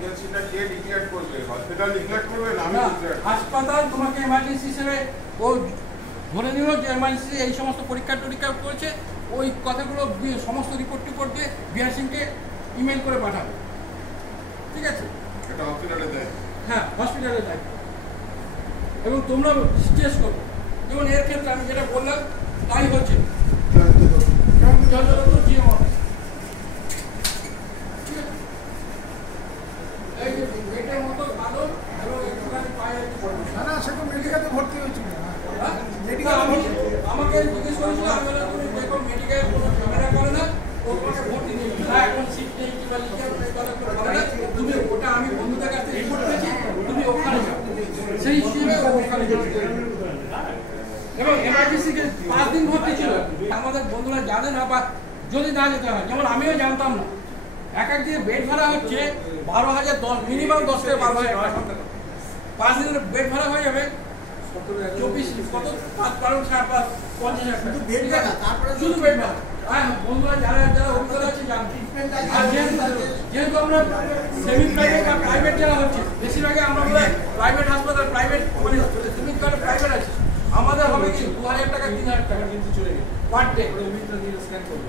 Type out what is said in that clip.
ইমার্জেন্সিটা কে declare করবে? Hospital declare করবে না আমি ডিক্লেয়ার? হাসপাতাল তোমাকে এমার্জেন্সি হিসেবে ও ধরে নিল যে এমার্জেন্সি এই সমস্ত পরীক্ষা টরীক্ষা করেছে, ওই কথাগুলো সমস্ত রিপোর্ট টিপোর্ট দিয়ে বিআর সিংকে ইমেল করে পাঠাবে। ঠিক আছে, এটা হসপিটালে দেয়? হ্যাঁ হসপিটালে দেয়। এবং তোমরা স্ট্রেস করো, যেমন এর ক্ষেত্রে আমি যেটা বললাম তাই হচ্ছে। এই যে এটার মতো ভালো এবং একটুখানি পায়ে না সে তো মেডিকেলে ভর্তি হয়েছিল। আমাকে জিজ্ঞেস করেছিল, আমি বললাম তুমি দেখো মেডিকেল কোনো ঝামেলা করে না, ও তোমাকে ভর্তি নেই না, এখন সিট নেই কিংবা লিখে করে না, তুমি ওটা আমি বন্ধুদের কাছে রিপোর্ট পেয়েছি, তুমি ওখানে যাও। সেই হিসেবে ওখানে যাও। এবং এমার্জেন্সিকে 5 দিন ভর্তি ছিল। আমাদের বন্ধুরা জানে না, বা যদি না যেতে হয়, যেমন আমিও জানতাম না, এক দিনে বেড ভাড়া হচ্ছে 12,000, মিনিমাম 10 থেকে 12,000 টাকা। 5 দিনের বেড ভাড়া হয়ে যাবে 24 কত 5 সাড়ে 5 50,000 শুধু বেড ভাড়া। তারপরে শুধু বেড ভাড়া। হ্যাঁ বন্ধুরা যারা অভিজ্ঞতা আছে জানতে। আর যেহেতু আমরা সেমি প্রাইভেট আর প্রাইভেট যারা হচ্ছে, বেশিরভাগই আমরা বলে প্রাইভেট হাসপাতাল, প্রাইভেট মানে সেমি প্রাইভেট আছে, আমাদের হবে কি 2,000 টাকা 3,000 টাকা কিন্তু চলে গেছে পার ডে। স্ক্যান করবে